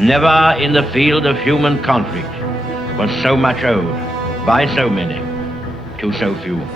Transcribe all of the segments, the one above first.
Never in the field of human conflict was so much owed by so many to so few.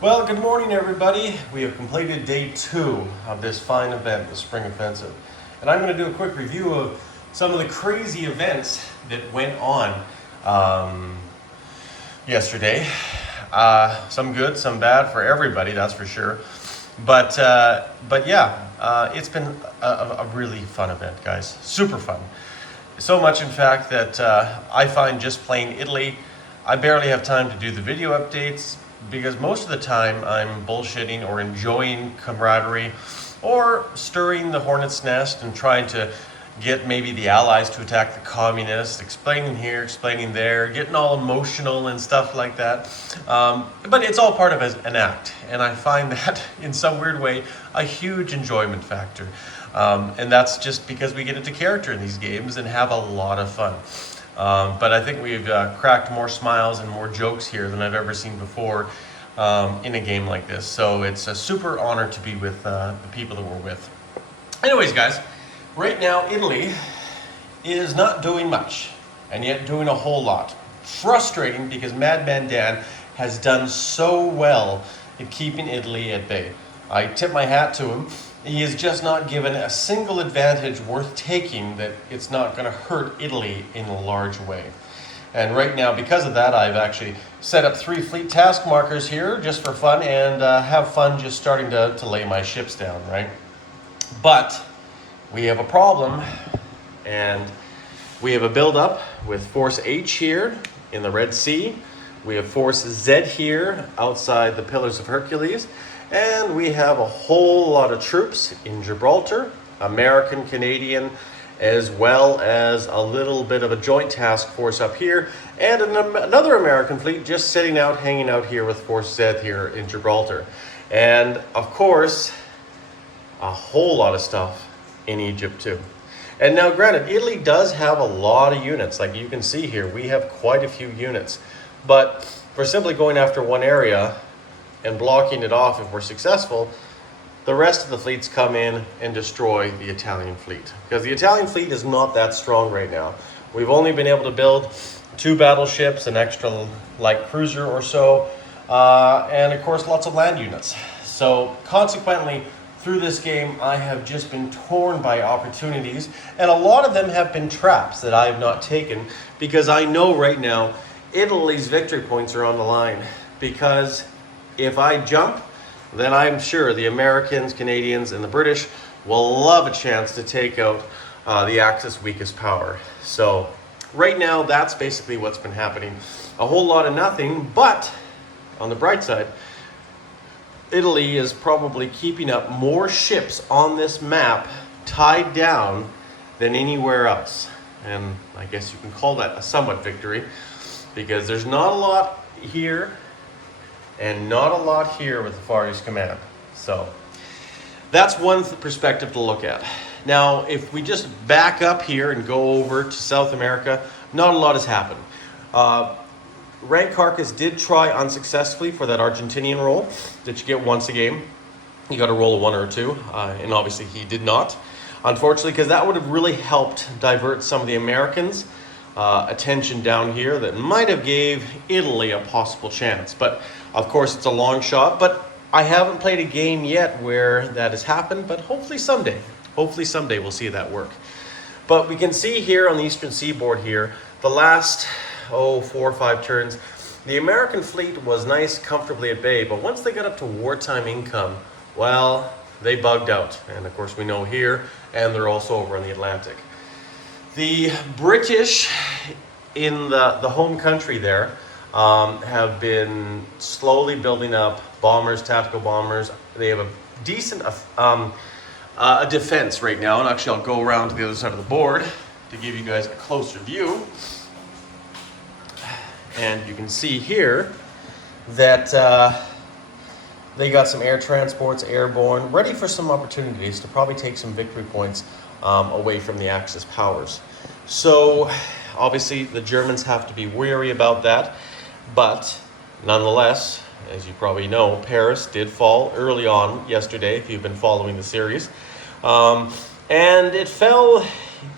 Well, good morning, everybody. We have completed day 2 of this fine event, the Spring Offensive. And I'm going to do a quick review of some of the crazy events that went on yesterday. Some good, some bad for everybody, that's for sure. But yeah, it's been a really fun event, guys. Super fun. So much, in fact, that I find just playing Italy, I barely have time to do the video updates because most of the time I'm bullshitting or enjoying camaraderie or stirring the hornet's nest and trying to get maybe the allies to attack the communists, explaining here, explaining there, getting all emotional and stuff like that. But it's all part of an act, and I find that in some weird way a huge enjoyment factor. And that's just because we get into character in these games and have a lot of fun. But I think we've cracked more smiles and more jokes here than I've ever seen before in a game like this. So it's a super honor to be with the people that we're with. Anyways, guys, right now Italy is not doing much, and yet doing a whole lot. Frustrating because Madman Dan has done so well in keeping Italy at bay. I tip my hat to him. He has just not given a single advantage worth taking that it's not going to hurt Italy in a large way. And right now, because of that, I've actually set up 3 fleet task markers here just for fun and have fun just starting to lay my ships down, right? But we have a problem, and we have a build-up with Force H here in the Red Sea. We have Force Z here outside the Pillars of Hercules. And we have a whole lot of troops in Gibraltar, American, Canadian, as well as a little bit of a joint task force up here, and another American fleet just sitting out, hanging out here with Force Z here in Gibraltar. And of course, a whole lot of stuff in Egypt too. And now granted, Italy does have a lot of units. Like you can see here, we have quite a few units. But for simply going after one area and blocking it off, if we're successful, the rest of the fleets come in and destroy the Italian fleet. Because the Italian fleet is not that strong right now. We've only been able to build 2 battleships, an extra light cruiser or so, and of course lots of land units. So consequently, through this game, I have just been torn by opportunities, and a lot of them have been traps that I have not taken because I know right now Italy's victory points are on the line. Because if I jump, then I'm sure the Americans, Canadians, and the British will love a chance to take out the Axis weakest power. So right now, that's basically what's been happening. A whole lot of nothing, but on the bright side, Italy is probably keeping up more ships on this map tied down than anywhere else. And I guess you can call that a somewhat victory, because there's not a lot here and not a lot here with the Far East Command. So that's one perspective to look at. Now, if we just back up here and go over to South America, not a lot has happened. Rank Carcass did try unsuccessfully for that Argentinian role that you get once a game. You got to roll a 1 or a 2, and obviously he did not. Unfortunately, because that would have really helped divert some of the Americans' attention down here that might have gave Italy a possible chance. But of course it's a long shot, but I haven't played a game yet where that has happened, but hopefully someday we'll see that work. But we can see here on the eastern seaboard here, the last 4 or 5 turns, the American fleet was nice, comfortably at bay, but once they got up to wartime income, well, they bugged out. And of course we know here, and they're also over in the Atlantic. The British in the home country there have been slowly building up bombers, tactical bombers. They have a decent a defense right now. And actually, I'll go around to the other side of the board to give you guys a closer view. And you can see here that they got some air transports, airborne, ready for some opportunities to probably take some victory points away from the Axis powers. So obviously the Germans have to be wary about that, but nonetheless, as you probably know, Paris did fall early on yesterday if you've been following the series. And it fell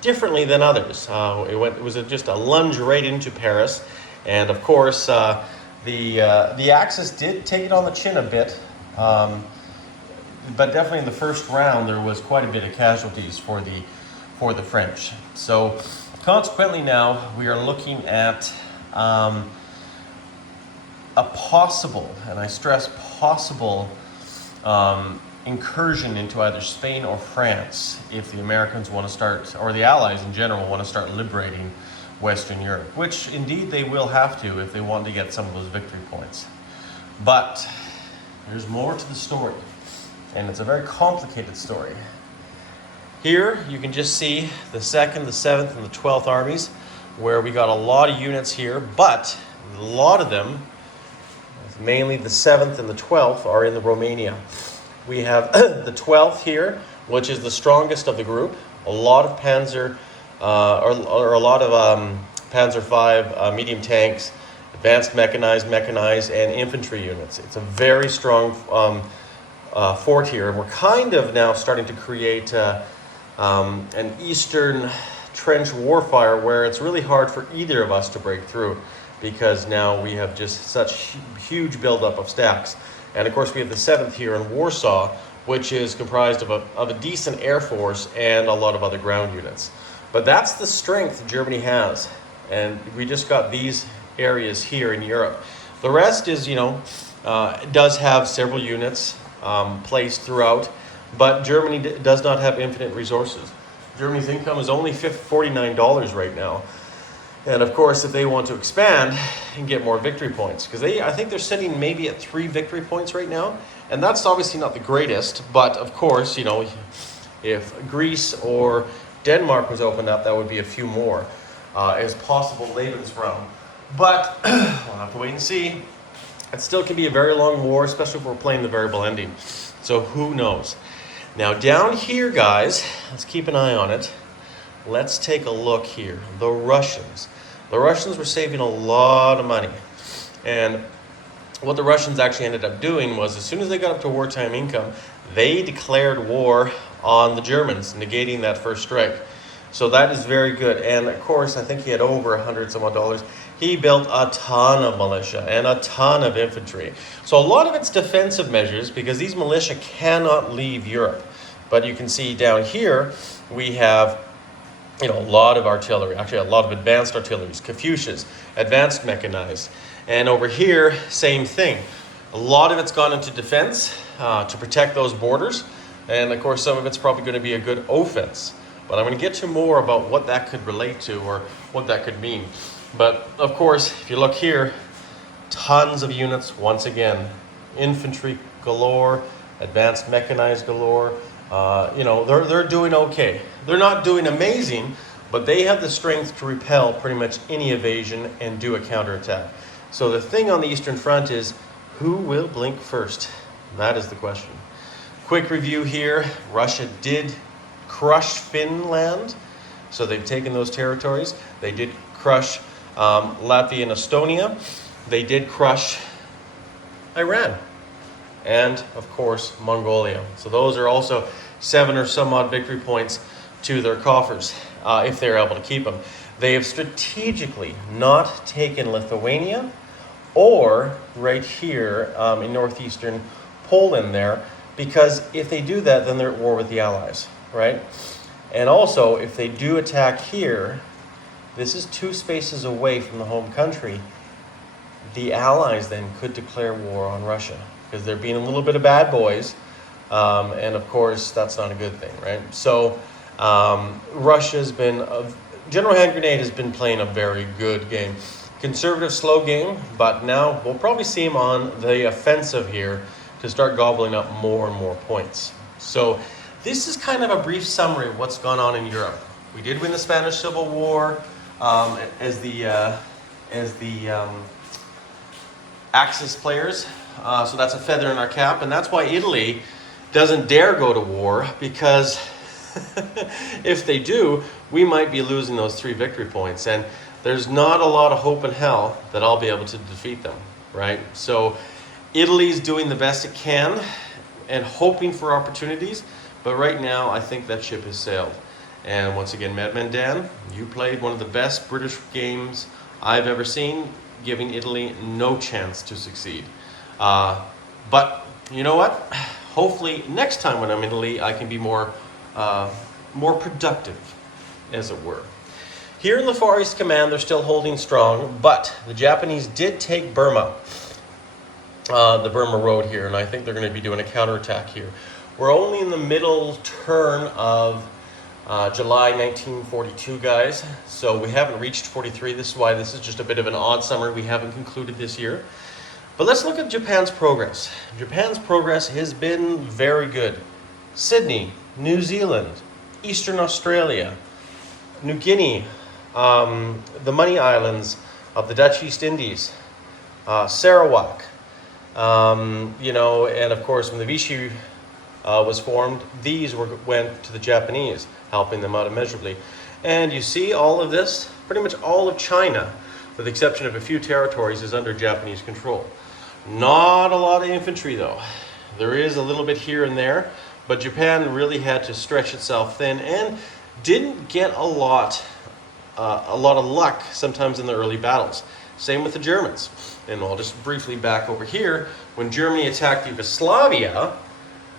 differently than others. It was just a lunge right into Paris, and of course the Axis did take it on the chin a bit, but definitely in the first round there was quite a bit of casualties for the French. So consequently now we are looking at a possible, and I stress possible, incursion into either Spain or France if the Americans want to start, or the Allies in general want to start liberating Western Europe, which indeed they will have to if they want to get some of those victory points. But there's more to the story, and it's a very complicated story. Here you can just see the 2nd, the 7th, and the 12th armies, where we got a lot of units here, but a lot of them, mainly the 7th and the 12th, are in the Romania. We have the 12th here, which is the strongest of the group. A lot of Panzer, or a lot of Panzer V medium tanks, advanced mechanized, and infantry units. It's a very strong fort here, and we're kind of now starting to create an eastern trench warfare where it's really hard for either of us to break through, because now we have just such huge buildup of stacks. And of course we have the 7th here in Warsaw, which is comprised of a decent air force and a lot of other ground units. But that's the strength Germany has. And we just got these areas here in Europe. The rest is, does have several units placed throughout, but Germany does not have infinite resources. Germany's income is only $49 right now. And of course, if they want to expand and get more victory points, because I think they're sitting maybe at 3 victory points right now, and that's obviously not the greatest, but of course, if Greece or Denmark was opened up, that would be a few more as possible Lebensraum. But we'll have to wait and see. It still can be a very long war, especially if we're playing the variable ending. So who knows? Now down here, guys, let's keep an eye on it. Let's take a look here. The Russians. The Russians were saving a lot of money. And what the Russians actually ended up doing was, as soon as they got up to wartime income, they declared war on the Germans, negating that first strike. So that is very good. And of course, I think he had over $100 some odd. He built a ton of militia and a ton of infantry. So a lot of it's defensive measures, because these militia cannot leave Europe. But you can see down here, we have a lot of artillery, actually a lot of advanced artilleries, Katyushas, advanced mechanized. And over here, same thing. A lot of it's gone into defense to protect those borders. And of course, some of it's probably going to be a good offense. But I'm going to get to more about what that could relate to, or what that could mean. But of course, if you look here, tons of units, once again, infantry galore, advanced mechanized galore. They're doing okay. They're not doing amazing, but they have the strength to repel pretty much any evasion and do a counterattack. So the thing on the Eastern Front is, who will blink first? That is the question. Quick review here. Russia did crush Finland, so they've taken those territories. They did crush Latvia and Estonia. They did crush Iran, and of course Mongolia. So those are also 7 or some odd victory points to their coffers, if they're able to keep them. They have strategically not taken Lithuania or right here in northeastern Poland there, because if they do that, then they're at war with the Allies, right? And also, if they do attack here, this is 2 spaces away from the home country. The Allies then could declare war on Russia, because they're being a little bit of bad boys. And of course, that's not a good thing, right? So Russia's been, General Hand Grenade has been playing a very good game. Conservative, slow game, but now we'll probably see him on the offensive here to start gobbling up more and more points. So this is kind of a brief summary of what's gone on in Europe. We did win the Spanish Civil War as the Axis players. So that's a feather in our cap, and that's why Italy doesn't dare go to war, because if they do, we might be losing those 3 victory points, and there's not a lot of hope in hell that I'll be able to defeat them, right? So Italy's doing the best it can and hoping for opportunities, But right now, I think that ship has sailed. And once again, Madman Dan, you played one of the best British games I've ever seen, giving Italy no chance to succeed. But you know what? Hopefully next time when I'm in Italy, I can be more productive, as it were. Here in the Far East Command, they're still holding strong, but the Japanese did take Burma, the Burma Road here, and I think they're going to be doing a counterattack here. We're only in the middle turn of July 1942, guys, so we haven't reached 43. This is why this is just a bit of an odd summer. We haven't concluded this year. But let's look at Japan's progress. Japan's progress has been very good. Sydney, New Zealand, Eastern Australia, New Guinea, the Money Islands of the Dutch East Indies, Sarawak, you know, and of course when the Vichy was formed, these went to the Japanese, helping them out immeasurably. And you see all of this, pretty much all of China, with the exception of a few territories, is under Japanese control. Not a lot of infantry though. There is a little bit here and there, but Japan really had to stretch itself thin and didn't get a lot of luck sometimes in the early battles. Same with the Germans. And I'll just briefly back over here. When Germany attacked Yugoslavia,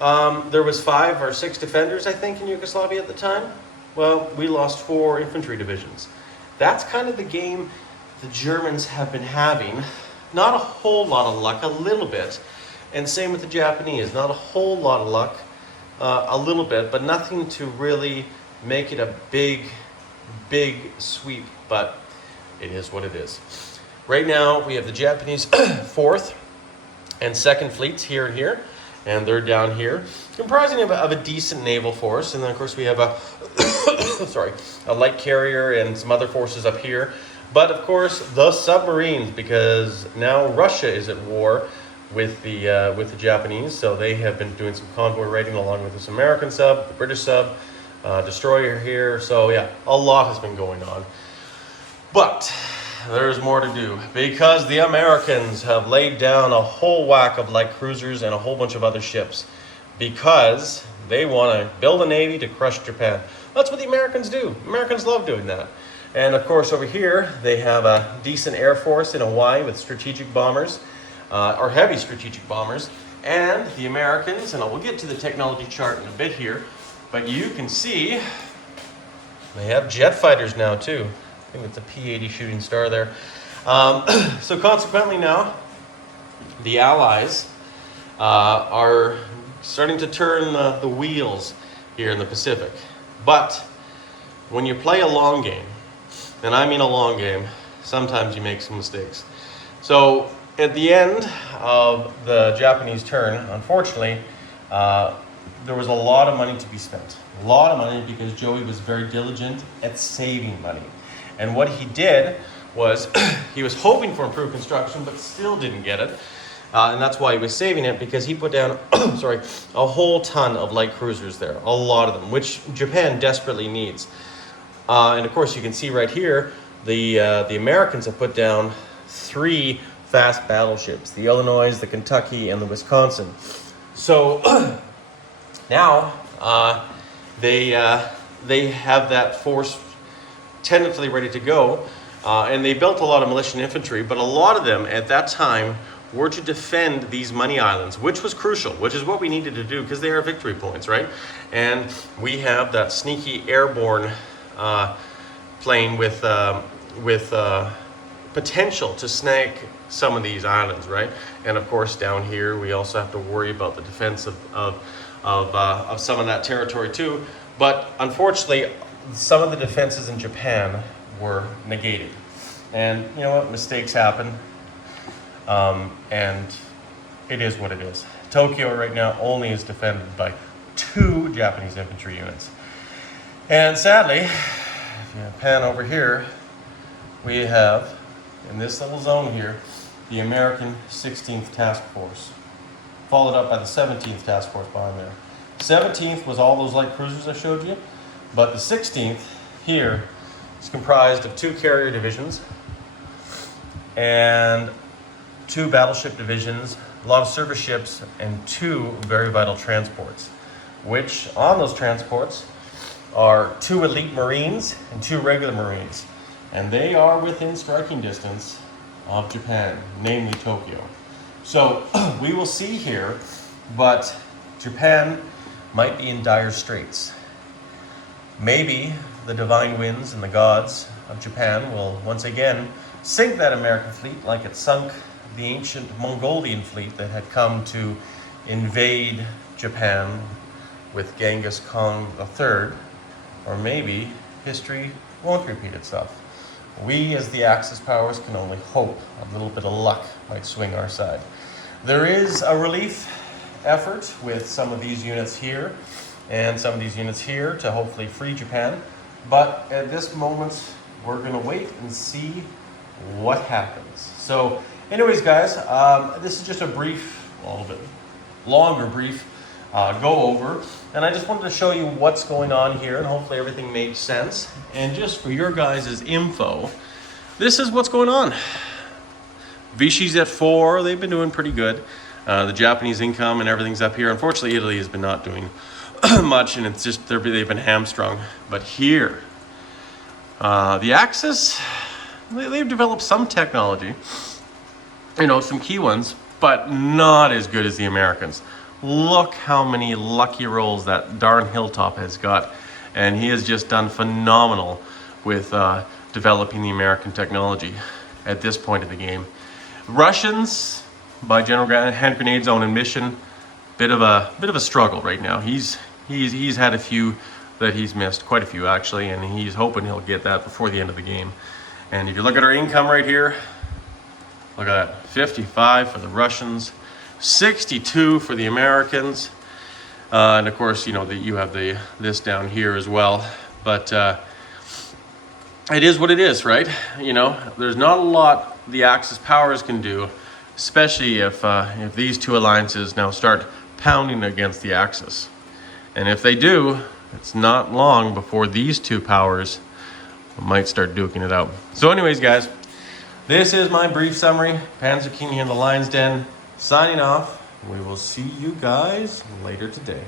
there was 5 or 6 defenders, I think, in Yugoslavia at the time. Well, we lost 4 infantry divisions. That's kind of the game the Germans have been having. Not a whole lot of luck, a little bit. And same with the Japanese. Not a whole lot of luck, a little bit, but nothing to really make it a big sweep. But it is what it is. Right now, we have the Japanese 4th and 2nd fleets here and here. And they're down here, comprising of a decent naval force. And then, of course, we have a light carrier and some other forces up here. But, of course, the submarines, because now Russia is at war with the Japanese. So they have been doing some convoy raiding along with this American sub, the British sub, destroyer here. So, yeah, a lot has been going on. But there's more to do, because the Americans have laid down a whole whack of light cruisers and a whole bunch of other ships, because they want to build a navy to crush Japan. That's what the Americans do. Americans love doing that. And of course over here they have a decent air force in Hawaii with strategic bombers, or heavy strategic bombers. And the Americans, and we'll get to the technology chart in a bit here, but you can see they have jet fighters now too. I think it's a P-80 Shooting Star there. So consequently now, the Allies are starting to turn the wheels here in the Pacific. But when you play a long game, and I mean a long game, sometimes you make some mistakes. So at the end of the Japanese turn, unfortunately, there was a lot of money to be spent. A lot of money, because Joey was very diligent at saving money. And what he did was, he was hoping for improved construction, but still didn't get it. And that's why he was saving it, because he put down, a whole ton of light cruisers there. A lot of them, which Japan desperately needs. And of course, you can see right here, the Americans have put down 3 fast battleships. The Illinois, the Kentucky, and the Wisconsin. So, now, they have that force tentatively ready to go, and they built a lot of militia and infantry, but a lot of them at that time were to defend these Money Islands, which was crucial, which is what we needed to do, because they are victory points, right? And we have that sneaky airborne plane with potential to snag some of these islands, right? And of course down here we also have to worry about the defense of some of that territory too. But unfortunately, some of the defenses in Japan were negated. And you know what? Mistakes happen. And it is what it is. Tokyo right now only is defended by 2 Japanese infantry units. And sadly, if you pan over here, we have, in this little zone here, the American 16th Task Force, followed up by the 17th Task Force behind there. 17th was all those light cruisers I showed you. But the 16th here is comprised of 2 carrier divisions and 2 battleship divisions, a lot of service ships, and 2 very vital transports. which on those transports are 2 elite Marines and 2 regular Marines. And they are within striking distance of Japan, namely Tokyo. So we will see here, but Japan might be in dire straits. Maybe the divine winds and the gods of Japan will once again sink that American fleet like it sunk the ancient Mongolian fleet that had come to invade Japan with Genghis Khan III. Or maybe history won't repeat itself. We as the Axis powers can only hope a little bit of luck might swing our side. There is a relief effort with some of these units here and some of these units here to hopefully free Japan. But at this moment, we're going to wait and see what happens. So anyways, guys, this is just a brief, a little bit longer brief go over. And I just wanted to show you what's going on here, and hopefully everything made sense. And just for your guys' info, this is what's going on. Vichy's at 4, they've been doing pretty good. The Japanese income and everything's up here. Unfortunately, Italy has been not doing much, and it's just they've been hamstrung. But here, the Axis, they've developed some technology, some key ones, but not as good as the Americans. Look how many lucky rolls that darn Hilltop has got, and he has just done phenomenal with developing the American technology at this point of the game. Russians, by General Hand Grenade Zone and Mission, bit of a struggle right now. He's had a few that he's missed, quite a few actually, and he's hoping he'll get that before the end of the game. And if you look at our income right here, look at that, 55 for the Russians, 62 for the Americans, and of course, you have this down here as well. But it is what it is, right? There's not a lot the Axis powers can do, especially if these two alliances now start pounding against the Axis. And if they do, it's not long before these two powers might start duking it out. So anyways, guys, this is my brief summary. Panzer King here in the Lion's Den, signing off. We will see you guys later today.